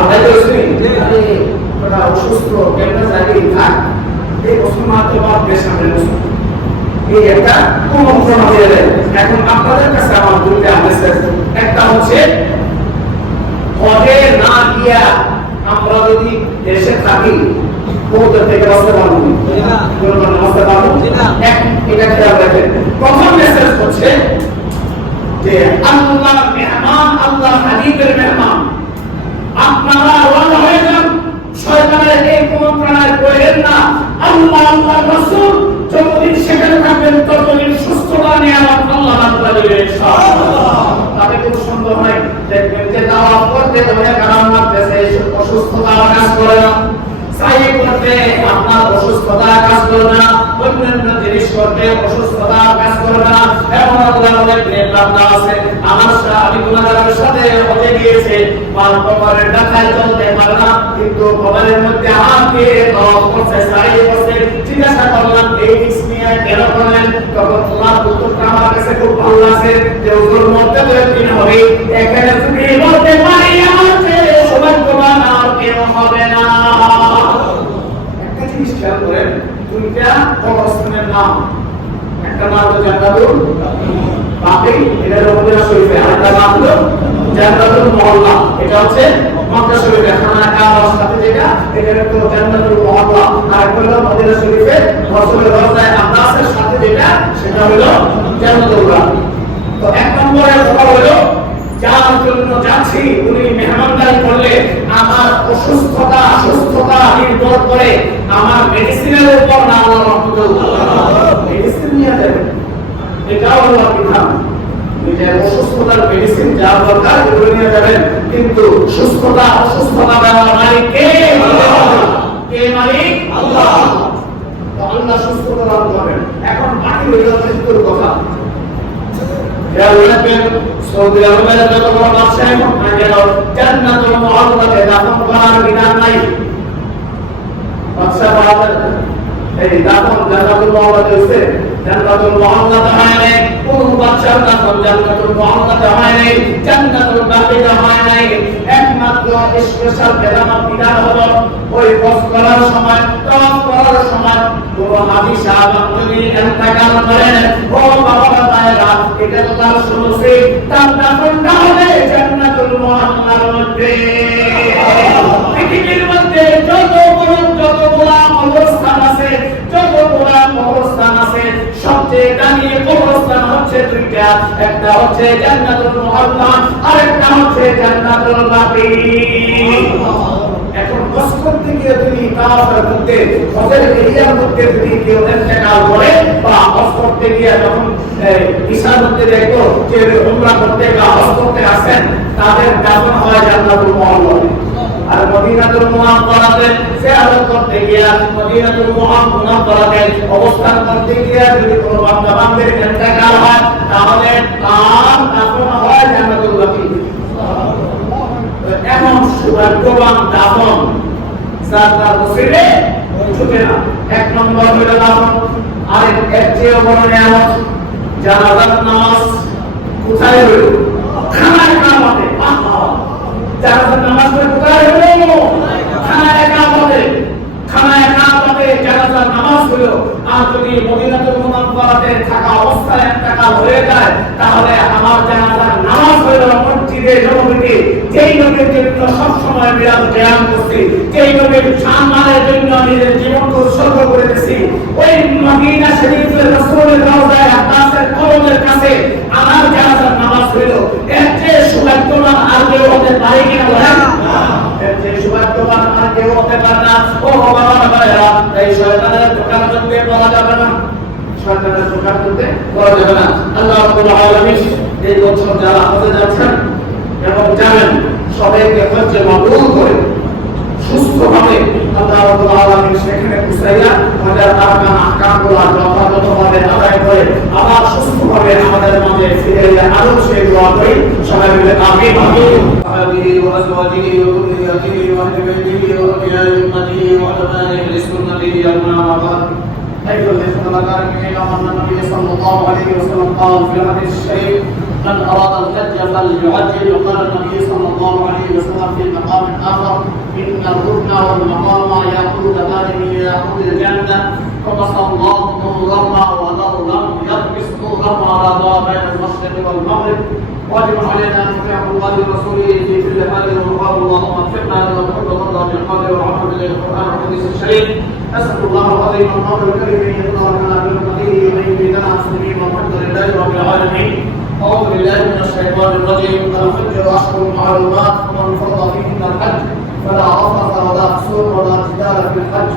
আমরা তো শুনি যে ওরা অসুস্থ কেমন জায়গায় থাক এই মুসলমান তো বাপ দেশ সামনে মুসলমান এই একটা কুমন্ত্রণা দিয়ে দেয়। এখন আপনাদের কাছে আমার দুইটা মেসেজ, একটা হচ্ছে হজে না গিয়া আমরা যদি দেশে থাকি ওদের থেকে বাঁচতে পারবো না, বাঁচতে পারবো না। এটা খেয়াল রাখবেন। প্রথম মেসেজ হচ্ছে যে আল্লাহ মেহমান, আল্লাহ হাবিবের মেহমান, আপনারা রওনা হয়ে যান। শয়তানের এই কুমন্ত্রণায় পড়েন না। আল্লাহ আল্লাহ রাসূল যতদিন সেখানে থাকবেন ততদিন সুস্থতা নিয়ে আল্লাহ দান করবেন ইনশাআল্লাহ। তাতে কোনো সন্দেহ নাই। দেখবেন যে দাওয়াত করতে অনেক আরাম লাগতেছে, অসুস্থতা কাজ করে না, সাই করতে আপনার অসুস্থতা কাজ করে না, অন্যান্য জিনিস করতে অসুস্থতা কাজ করে না। এমন আল্লাহ অনেক নেতা আছে, আমার আমি গুনাহগারের সাথে হতে গিয়েছে, মার কবরের ডাকায় চলতে পারে না, কিন্তু কবরের মধ্যে হাত দিয়ে দোয়া করছে, সাই করছে। জিজ্ঞাসা করলাম এই ইসমিয়া কেন করলেন? তখন আল্লাহ উত্তরটা আমার কাছে খুব ভালো লাগছে যে হুজুর মরতে তো একদিন হবে, এখানে তুমি বলতে পারি আমার চেয়ে সৌভাগ্যবান আর কেউ হবে না। একটা জিনিস খেয়াল করেন, দুইটা কবরস্থানের নাম, একটা নাম হলো জান্নাতুল বাকি, এটা হলো মদিনা শরীফে, আরেকটা নাম হলো জান্নাতুল মুআল্লা, এটা হচ্ছে মক্কা শরীফে খানা কাবার সাথে যেটা, এটা হলো জান্নাতুল মুআল্লা। আর একটা হলো মদিনা শরীফে রাসূলের রওজায়ে আকদাসের সাথে যেটা, সেটা হলো জান্নাতুল বাকি। তো এক নম্বরের কথা হলো যার জন্য যাচ্ছি উনি মেহমানদারি করলে আমার অসুস্থতা সুস্থতা নির্ভর করে আমার মেডিসিনের উপর না, আল্লাহ রহমতুল্লাহ মেডিসিন নিয়ে যাবেন, এটাও আল্লাহর বিধান। নিজের অসুস্থতার মেডিসিন যা দরকার এগুলো নিয়ে যাবেন, কিন্তু সুস্থতা অসুস্থতা দেওয়ার মালিক কে? কে মালিক? আল্লাহ। তো আল্লাহ সুস্থতা দান করবেন। এখন বাকি রইল মৃত্যুর কথা। সৌদি আরবের যত বড় বাদশাহ হোক না কেন, জান্নাতুল মুআল্লাতে দাফন করার বিধান নাই। বাদশাহ বলেন এই দাফন জান্নাতুল মুআল্লাতে হইছে, জান্নাতুল মুআল্লাতে হয় নাই। কোন বাদশাহ দাফন জান্নাতুল মুআল্লাতে হয় নাই, জান্নাতুল বাকিতে হয় নাই। একমাত্র স্পেশাল বিধান হলো ওই কষ্ট করার সময়, তওয়াফ করার সময় কোন হাজী সাহেব যদি ইন্তেকাল করেন, ও বাবা ভাইরা, এটা তো তার শুনছি, তার দাফনটা হবে জান্নাতুল মুআল্লার মধ্যে। পৃথিবীর মধ্যে যতগুলা কবরস্থান আছে, যতগুলা কবরস্থান আছে, সবচেয়ে দামি কবরস্থান হচ্ছে দুইটা, একটা হচ্ছে জান্নাতুল মুআল্লা, আরেকটা হচ্ছে জান্নাতুল বাকি। এখন কষ্ট করতে গিয়ে তুমি কাফের মধ্যে হজের এরিয়ার মধ্যে যদি কেউ ইন্তেকাল করে বা হজ করতে গিয়ে যখন ঈশার মধ্যে দেখো যে উমরা করতে বা হজ করতে আসেন, তাদের দাফন হয় জান্নাতুল মুআল্লাতে। আর মদিনাতুল মুনাওয়ারাতে জিয়ারত করতে গিয়ে, মদিনাতুল মুনাওয়ারাতে অবস্থান করতে গিয়ে যদি কোনো বান্দা বান্দির ইন্তেকাল হয়, তাহলে তার দাফন হয় জান্নাতুল বাকি। এমন সৌভাগ্যবান দাফন যার তার নসিবে ছুটে না। এক নম্বর হলো দাফন। আর এর চেয়ে বড় নিয়ামত জানাজার নামাজ কোথায় হলো? খানায় কামাতে। জানাজার নামাজ কোথায় হলো? খানায় কামাতে। খানায় কামাতে জানাজার নামাজ হলো। আর যদি মদিনাতুল মুনাওয়ারাতে থাকা অবস্থায় ইন্তেকাল হয়ে যায়, তাহলে আমার জানাজার নামাজ হলো মসজিদে নববীতে, যেই নবীর জন্য সব সময় বিরাজ জ্ঞান করছি, যেই নবীর সম্মানের জন্য নিজের জীবনকে উৎসর্গ করে দিয়েছি, ওই মদিনা শরীফের রাসূলের রওজায়ে আকদাসের কবরের কাছে আমার জানাজার নামাজ হলো। এর চেয়ে সৌভাগ্যবান আর কেউ হতে পারে কিনা বলেন? এর চেয়ে সৌভাগ্যবান আর কেউ হতে পারে না। ও বাবা ভাইরা, এই শয়তানের দোকান করতে বলা যাবে না, শয়তানের দোকান করতে বলা যাবে না। আল্লাহ রাব্বুল আলামিন এই বছর যারা হজে যাচ্ছেন এবং জানেন সবাইকে হজ্জে মাবরুর করে সুস্থভাবে আল্লাহ রাব্বুল আলামিন সেখানে পৌঁছাইয়া হজের আরকান আহকামগুলো যথাযথভাবে আদায় করে আবার সুস্থভাবে আমাদের মাঝে ফিরে এলে আরো সেই দোয়া করি। সবাই মিলে আমিন। আমিন। ওয়া আজওয়াজিহি ওয়া যুররিয়াতিহি ওয়া আহলি বাইতিহি ওয়া আউলিয়া'i উম্মতিহি ওয়া উলামা'i সুন্নতিহি আম্মা বা'দ। أيها الإخوة الأكارم، كما أن النبي صلى الله عليه وسلم قال في الحديث الشريف من أراد الحج فليعجل. وقال النبي صلى الله عليه وسلم في مقام آخر: إن الركن والمقام يقودان إلى يقود الجنة. طمس الله نورهما وله لم يطمس نورهما رضا بين المشرق والمغرب. واجب علينا أن نطيع الله ورسوله في كل حال وقال: اللهم وفقنا لما تحب وترضى بالقول والعمل بالقرآن والحديث الشريف. أسأل الله العظيم القادر الكريم أن يطلع لنا برحمته وأن يهدينا مسلمين والحمد لله رب العالمين. أعوذ بالله من الشيطان الرجيم. الحج أشهر معلومات ومن فرض فيهن الحج فلا رفث ولا فسوق ولا جدال في الحج.